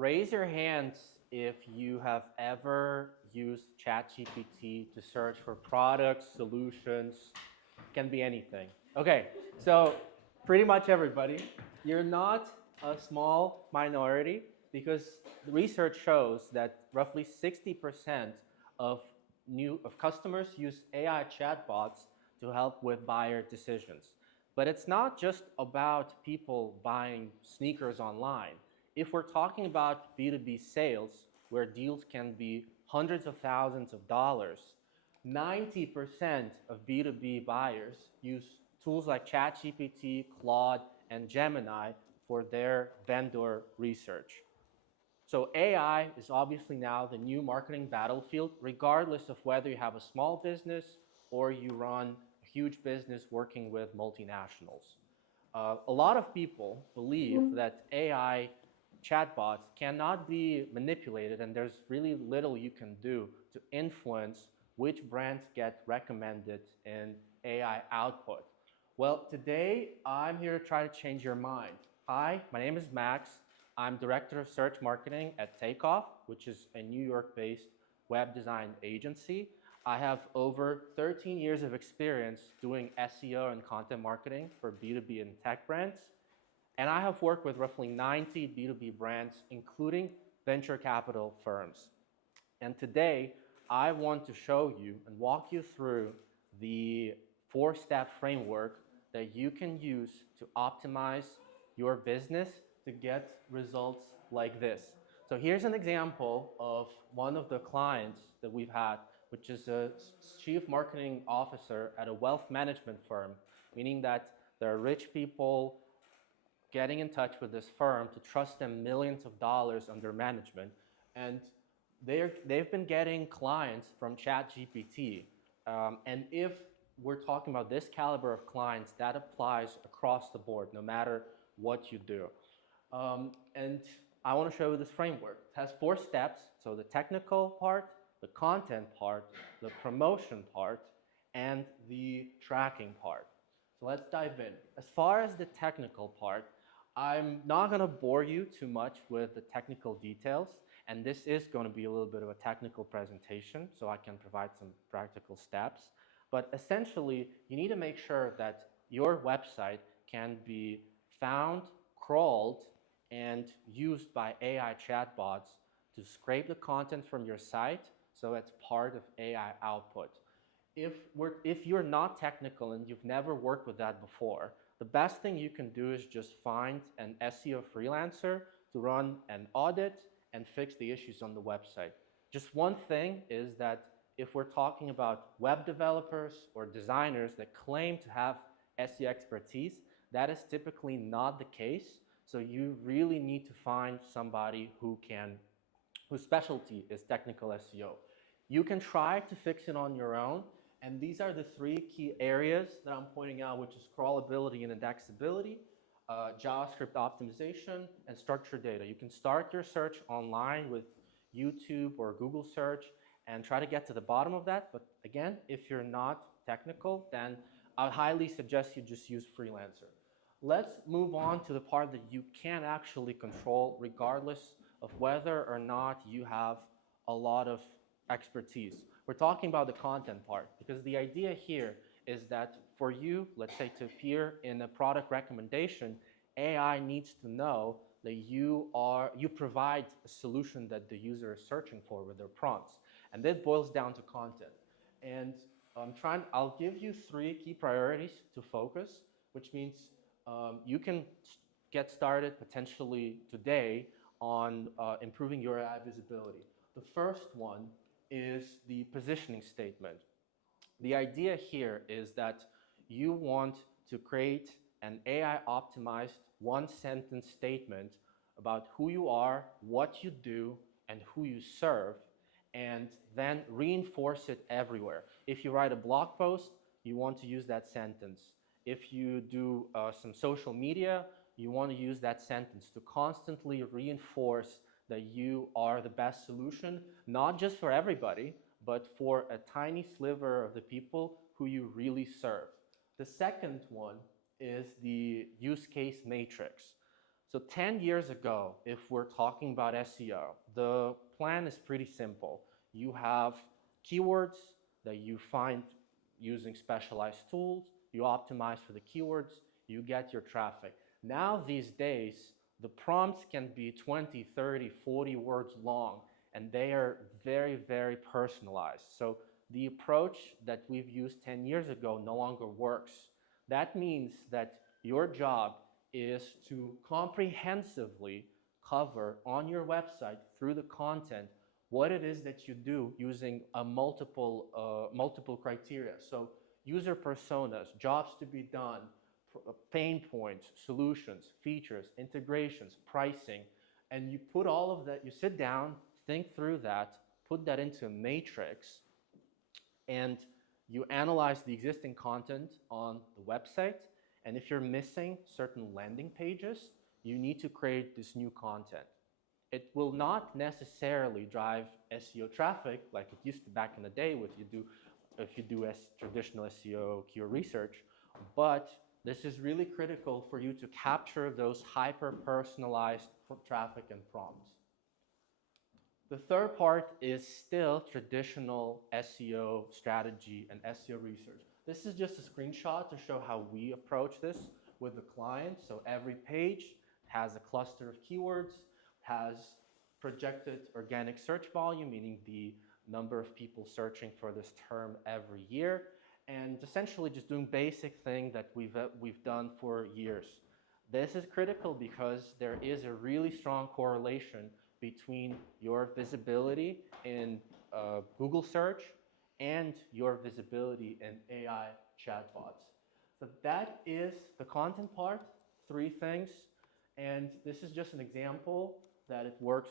raise your hands if you have ever used ChatGPT to search for products, solutions, can be anything. Okay, so pretty much everybody. You're not a small minority because the research shows that roughly 60% of of customers use AI chatbots to help with buyer decisions. But it's not just about people buying sneakers online. If we're talking about B2B sales, where deals can be hundreds of thousands of dollars, 90% of B2B buyers use tools like ChatGPT, Claude, and Gemini for their vendor research. So AI is obviously now the new marketing battlefield, regardless of whether you have a small business or you run a huge business working with multinationals. A lot of people believe that AI chatbots cannot be manipulated and there's really little you can do to influence which brands get recommended in AI output. Well, today I'm here to try to change your mind. Hi, my name is Max. I'm Director of Search Marketing at Takeoff, which is a New York-based web design agency. I have over 13 years of experience doing SEO and content marketing for B2B and tech brands. And I have worked with roughly 90 B2B brands, including venture capital firms. And today, I want to show you and walk you through the 4-step framework that you can use to optimize your business to get results like this. So here's an example of one of the clients that we've had, which is a chief marketing officer at a wealth management firm, meaning that there are rich people getting in touch with this firm to trust them millions of dollars under management. And they've been getting clients from ChatGPT. And if we're talking about this caliber of clients, that applies across the board, no matter what you do. And I want to show you this framework. It has 4 steps, so the technical part, the content part, the promotion part, and the tracking part. So let's dive in. As far as the technical part, I'm not going to bore you too much with the technical details, and this is going to be a little bit of a technical presentation, so I can provide some practical steps. But essentially, you need to make sure that your website can be found, crawled, and used by AI chatbots to scrape the content from your site, so it's part of AI output. If you're not technical and you've never worked with that before, the best thing you can do is just find an SEO freelancer to run an audit and fix the issues on the website. Just one thing is that if we're talking about web developers or designers that claim to have SEO expertise, that is typically not the case. So you really need to find somebody whose specialty is technical SEO. You can try to fix it on your own, and these are the 3 key areas that I'm pointing out, which is crawlability and indexability, JavaScript optimization, and structured data. You can start your search online with YouTube or Google search and try to get to the bottom of that. But again, if you're not technical, then I would highly suggest you just use Freelancer. Let's move on to the part that you can actually control regardless of whether or not you have a lot of expertise. We're talking about the content part because the idea here is that for you, let's say to appear in a product recommendation, AI needs to know that you provide a solution that the user is searching for with their prompts. And that boils down to content. And I'll give you 3 key priorities to focus, which means you can get started potentially today on improving your ad visibility. The first one is the positioning statement. The idea here is that you want to create an AI-optimized 1-sentence statement about who you are, what you do, and who you serve, and then reinforce it everywhere. If you write a blog post, you want to use that sentence. If you do some social media, you want to use that sentence to constantly reinforce that you are the best solution, not just for everybody, but for a tiny sliver of the people who you really serve. The second one is the use case matrix. So 10 years ago, if we're talking about SEO, the plan is pretty simple. You have keywords that you find using specialized tools, you optimize for the keywords, you get your traffic. Now these days, the prompts can be 20, 30, 40 words long, and they are very, very personalized. So the approach that we've used 10 years ago no longer works. That means that your job is to comprehensively cover on your website through the content what it is that you do using a multiple criteria. So user personas, jobs to be done, pain points, solutions, features, integrations, pricing, and you put all of that, you sit down, think through that, put that into a matrix, and you analyze the existing content on the website. And if you're missing certain landing pages, you need to create this new content. It will not necessarily drive SEO traffic like it used to back in the day if you do traditional SEO keyword research, but this is really critical for you to capture those hyper-personalized traffic and prompts. The third part is still traditional SEO strategy and SEO research. This is just a screenshot to show how we approach this with the client. So every page has a cluster of keywords, has projected organic search volume, meaning the number of people searching for this term every year, and essentially just doing basic thing that we've done for years. This is critical because there is a really strong correlation between your visibility in Google search and your visibility in AI chatbots. So that is the content part, 3 things. And this is just an example that it works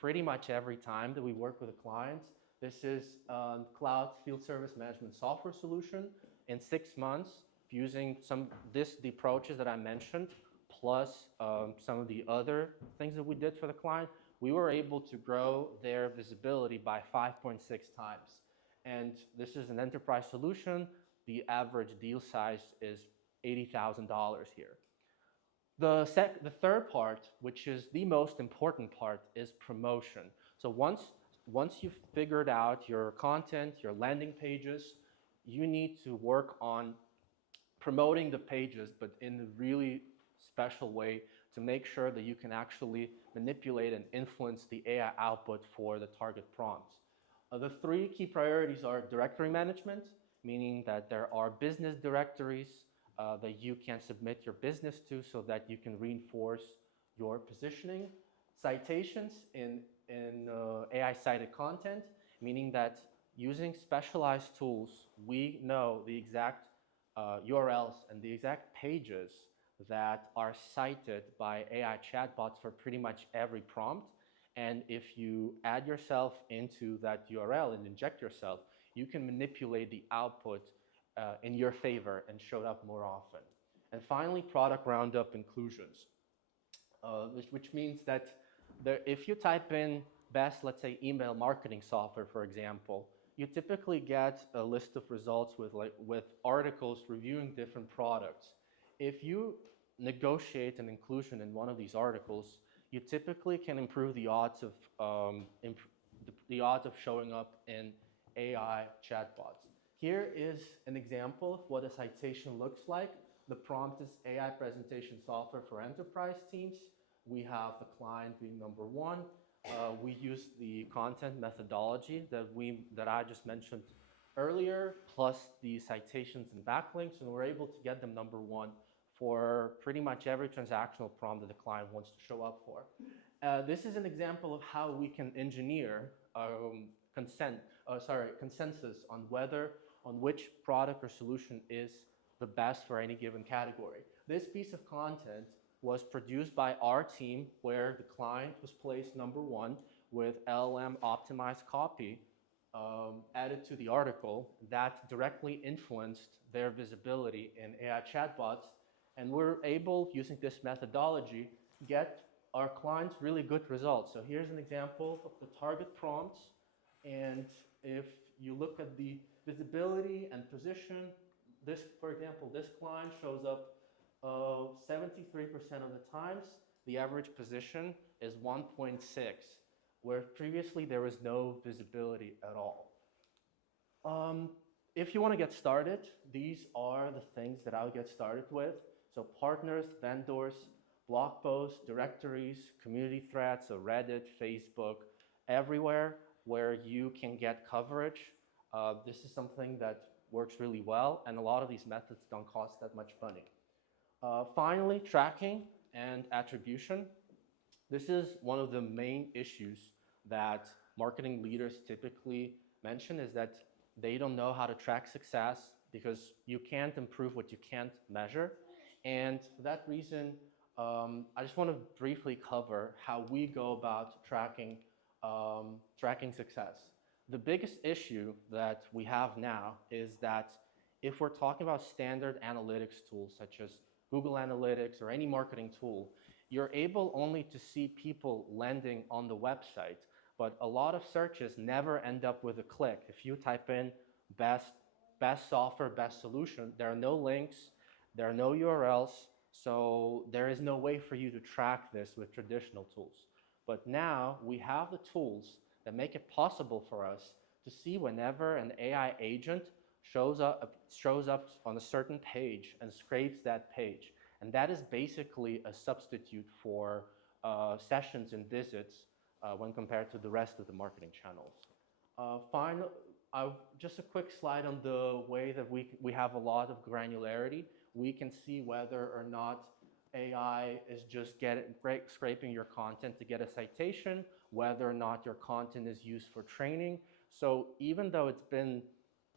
pretty much every time that we work with the clients. This is a cloud field service management software solution. In 6 months, using the approaches that I mentioned, plus some of the other things that we did for the client, we were able to grow their visibility by 5.6 times. And this is an enterprise solution. The average deal size is $80,000 here. The third part, which is the most important part, is promotion. So once you've figured out your content, your landing pages, you need to work on promoting the pages, but in a really special way to make sure that you can actually manipulate and influence the AI output for the target prompts. The 3 key priorities are directory management, meaning that there are business directories that you can submit your business to so that you can reinforce your positioning. Citations in AI-cited content, meaning that using specialized tools, we know the exact URLs and the exact pages that are cited by AI chatbots for pretty much every prompt. And if you add yourself into that URL and inject yourself, you can manipulate the output in your favor and show it up more often. And finally, product roundup inclusions, which means that if you type in best, let's say, email marketing software, for example, you typically get a list of results with articles reviewing different products. If you negotiate an inclusion in one of these articles, you typically can improve the odds of showing up in AI chatbots. Here is an example of what a citation looks like. The prompt is AI presentation software for enterprise teams. We have the client being number 1. We use the content methodology that I just mentioned earlier, plus the citations and backlinks, and we're able to get them number 1 for pretty much every transactional prompt that the client wants to show up for. This is an example of how we can engineer consensus on which product or solution is the best for any given category. This piece of content was produced by our team, where the client was placed number 1 with LLM optimized copy added to the article that directly influenced their visibility in AI chatbots. And we're able, using this methodology, get our clients really good results. So here's an example of the target prompts. And if you look at the visibility and position, for example, this client shows up 73% of the times. the average position is 1.6, where previously there was no visibility at all. Um, if you want to get started, these are the things that I'll get started with. So partners, vendors, blog posts, directories, community threads, so Reddit, Facebook, everywhere where you can get coverage. This is something that works really well, and a lot of these methods don't cost that much money. Finally, tracking and attribution. This is one of the main issues that marketing leaders typically mention, is that they don't know how to track success because you can't improve what you can't measure. And for that reason, I just want to briefly cover how we go about tracking success. The biggest issue that we have now is that if we're talking about standard analytics tools such as Google Analytics or any marketing tool, you're able only to see people landing on the website, but a lot of searches never end up with a click. If you type in best software, best solution, there are no links, there are no URLs, so there is no way for you to track this with traditional tools. But now we have the tools that make it possible for us to see whenever an AI agent shows up on a certain page and scrapes that page. And that is basically a substitute for sessions and visits when compared to the rest of the marketing channels. Just a quick slide on the way that we have a lot of granularity. We can see whether or not AI is just scraping your content to get a citation, whether or not your content is used for training. So even though it's been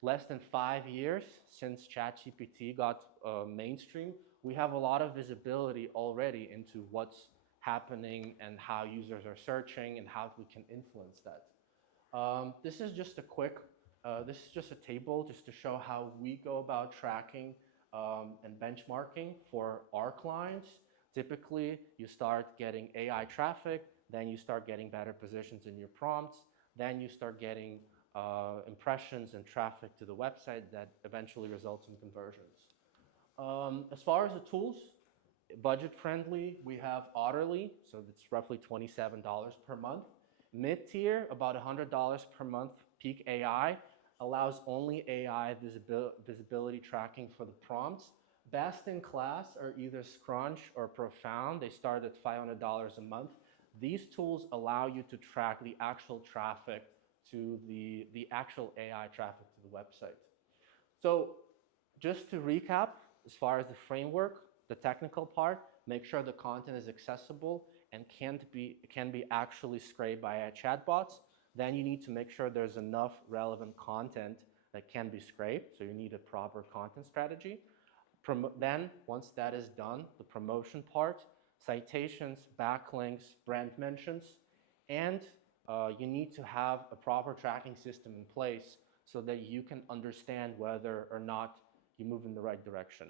less than 5 years since ChatGPT got mainstream, we have a lot of visibility already into what's happening and how users are searching and how we can influence that. This is just a table just to show how we go about tracking and benchmarking for our clients. Typically, you start getting AI traffic, then you start getting better positions in your prompts, then you start getting impressions and traffic to the website that eventually results in conversions. As far as the tools, budget friendly, we have Otterly, so it's roughly $27 per month. Mid-tier, about $100 per month. Peak AI allows only AI visibility tracking for the prompts. Best in class are either Scrunch or Profound. They start at $500 a month. These tools allow you to track the actual traffic to the actual AI traffic to the website. So just to recap, as far as the framework, the technical part, make sure the content is accessible and can be actually scraped by chatbots. Then you need to make sure there's enough relevant content that can be scraped, so you need a proper content strategy. Then, once that is done, the promotion part, citations, backlinks, brand mentions, and you need to have a proper tracking system in place so that you can understand whether or not you move in the right direction.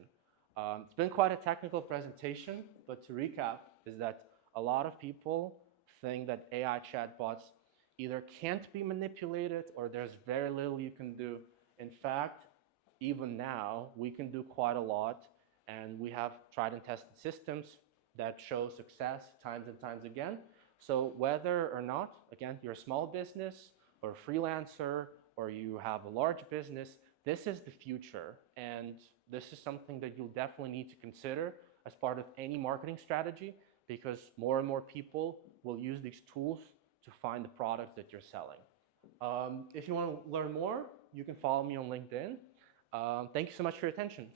It's been quite a technical presentation, but to recap is that a lot of people think that AI chatbots either can't be manipulated or there's very little you can do. In fact, even now, we can do quite a lot, and we have tried and tested systems that show success times and times again. So whether or not, again, you're a small business or a freelancer or you have a large business, this is the future, and this is something that you'll definitely need to consider as part of any marketing strategy, because more and more people will use these tools to find the products that you're selling. If you want to learn more, you can follow me on LinkedIn. Thank you so much for your attention.